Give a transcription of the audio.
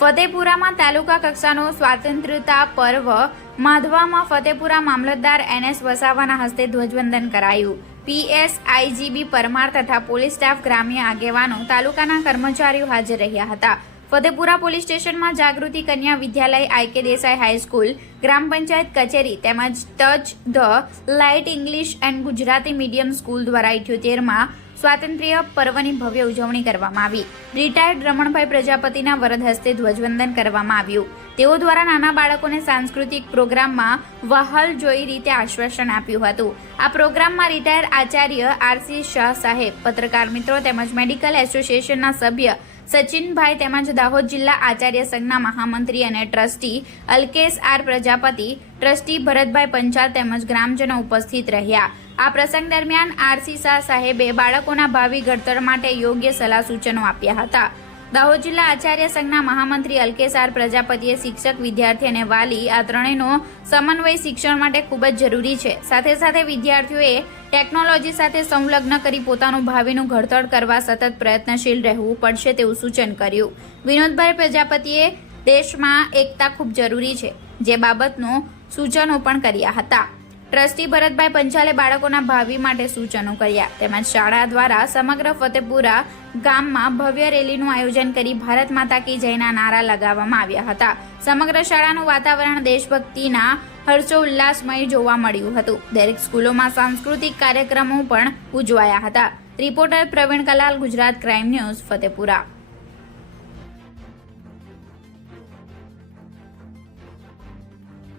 ફતેપુરામાં તાલુકા કક્ષાનો સ્વાતંત્ર્યતા પર્વ માધવામાં ફતેપુરા મામલતદાર NS વસાવાના હસ્તે ધ્વજવંદન કરાયું। PSIGB પરમાર તથા પોલીસ સ્ટાફ, ગ્રામ્ય આગેવાનો, તાલુકાના કર્મચારીઓ હાજર રહ્યા હતા। ફતેપુરા પોલીસ સ્ટેશનમાં જાગૃતિ કન્યા વિદ્યાલય, IK દેસાઈ હાઈસ્કૂલ, ગ્રામ પંચાયત કચેરી તેમજ touch the light English and Gujarati medium school દ્વારા 78માં સ્વાતંત્ર્ય પર્વની ભવ્ય ઉજવણી કરવામાં આવી। રિટાયર્ડ રમણભાઈ પ્રજાપતિના વરદ હસ્તે ધ્વજવંદન કરવામાં આવ્યું। તેઓ દ્વારા નાના બાળકોને સાંસ્કૃતિક પ્રોગ્રામમાં વહાલ જોઈ રીતે આશ્વાસન આપ્યું હતું। આ પ્રોગ્રામમાં રિટાયર આચાર્ય RC શાહ સાહેબ, પત્રકાર મિત્રો તેમજ મેડિકલ એસોસિએશનના સભ્ય સચિનભાઈ તેમજ દાહોદ જિલ્લા આચાર્ય સંઘના મહામંત્રી અને trustee Alkesh R Prajapati, trustee Bharatbhai Panchal તેમજ ગ્રામજનો ઉપસ્થિત રહ્યા। આ પ્રસંગ દરમિયાન RC શાહ સાહેબે બાળકોના ભાવિ ઘડતર માટે યોગ્ય સલાહ સૂચનો આપ્યા હતા। દાહોદ જિલ્લા આચાર્ય સંઘના મહામંત્રી અલ્કેશ R પ્રજાપતિએ શિક્ષક, વિદ્યાર્થી અને વાલી આ ત્રણેયનો સમન્વય શિક્ષણ માટે ખૂબ જ જરૂરી છે। સાથે સાથે વિદ્યાર્થીઓએ ટેકનોલોજી સાથે સંલગ્ન કરી પોતાનું ભાવિનું ઘડતર કરવા સતત પ્રયત્નશીલ રહેવું પડશે તેવું સૂચન કર્યું। વિનોદભાઈ પ્રજાપતિએ દેશમાં એકતા ખૂબ જરૂરી છે જે બાબતનો સૂચનો પણ કર્યા હતા। ટ્રસ્ટી ભરતભાઈ પંચાલે બાળકોના ભાવિ માટે સૂચનો કર્યા તેમજ શાળા દ્વારા સમગ્ર ફતેપુરા ગામમાં ભવ્ય રેલીનું આયોજન કરી ભારત માતા કી જયના નારા લગાવવામાં આવ્યા હતા। સમગ્ર શાળાનું વાતાવરણ દેશભક્તિના હર્ષોલ્લાસમય જોવા મળ્યું હતું। દરેક સ્કૂલોમાં સાંસ્કૃતિક કાર્યક્રમો પણ ઉજવાયા હતા। Reporter Praveen Kalal, Gujarat crime news, Fatepura.